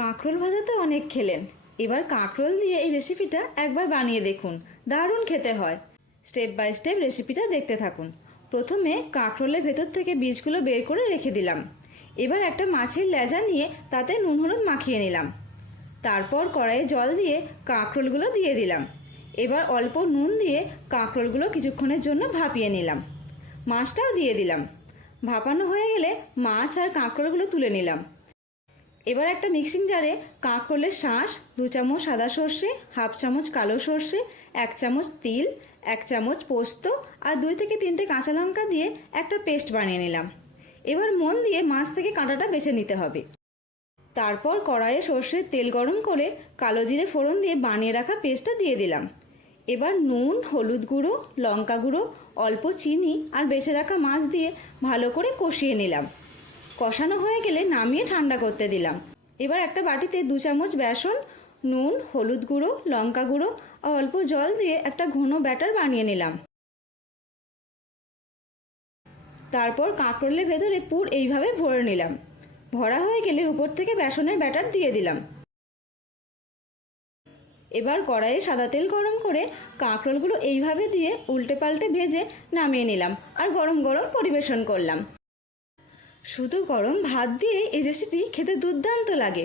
কাঁকরোল ভাজা তো অনেক খেলেন, এবার কাঁকরোল দিয়ে এই রেসিপিটা একবার বানিয়ে দেখুন, দারুণ খেতে হয়। স্টেপ বাই স্টেপ রেসিপিটা দেখতে থাকুন। প্রথমে কাঁকরোলের ভেতর থেকে বীজগুলো বের করে রেখে দিলাম। এবার একটা মাছের লেজা নিয়ে তাতে নুন হলুদ মাখিয়ে নিলাম। তারপর কড়াইয়ে জল দিয়ে কাঁকরোলগুলো দিয়ে দিলাম। এবার অল্প নুন দিয়ে কাঁকরোলগুলো কিছুক্ষণের জন্য ভাপিয়ে নিলাম। মাছটাও দিয়ে দিলাম। ভাপানো হয়ে গেলে মাছ আর কাঁকরোলগুলো তুলে নিলাম। এবার একটা মিক্সিং জারে কাঁকরোলের শাঁস, 2 চামচ সাদা সর্ষে, হাফ চামচ কালো সর্ষে, 1 চামচ তিল, 1 চামচ পোস্ত আর 2 থেকে 3টে কাঁচা লঙ্কা দিয়ে একটা পেস্ট বানিয়ে নিলাম। এবার মন দিয়ে মাছ থেকে কাঁটাটা বেছে নিতে হবে। তারপর কড়াইয়ে সর্ষের তেল গরম করে কালো জিরে ফোড়ন দিয়ে বানিয়ে রাখা পেস্টটা দিয়ে দিলাম। এবার নুন, হলুদ গুঁড়ো, লঙ্কা গুঁড়ো, অল্প চিনি আর বেছে রাখা মাছ দিয়ে ভালো করে কষিয়ে নিলাম। কষানো হয়ে গেলে নামিয়ে ঠান্ডা করতে দিলাম। এবার একটা বাটিতে 2 চামচ বেসন, নুন, হলুদ গুঁড়ো, লঙ্কা গুঁড়ো আর অল্প জল দিয়ে একটা ঘন ব্যাটার বানিয়ে নিলাম। তারপর কাঁকরোলের ভেতরে পুর এইভাবে ভরে নিলাম। ভরা হয়ে গেলে উপর থেকে বেসনের ব্যাটার দিয়ে দিলাম। এবার কড়াইয়ে সাদা তেল গরম করে কাঁকরোলগুলো এইভাবে দিয়ে উল্টে পাল্টে ভেজে নামিয়ে নিলাম আর গরম গরম পরিবেশন করলাম। শুধু গরম ভাত দিয়ে এই রেসিপি খেতে দুর্দান্ত লাগে।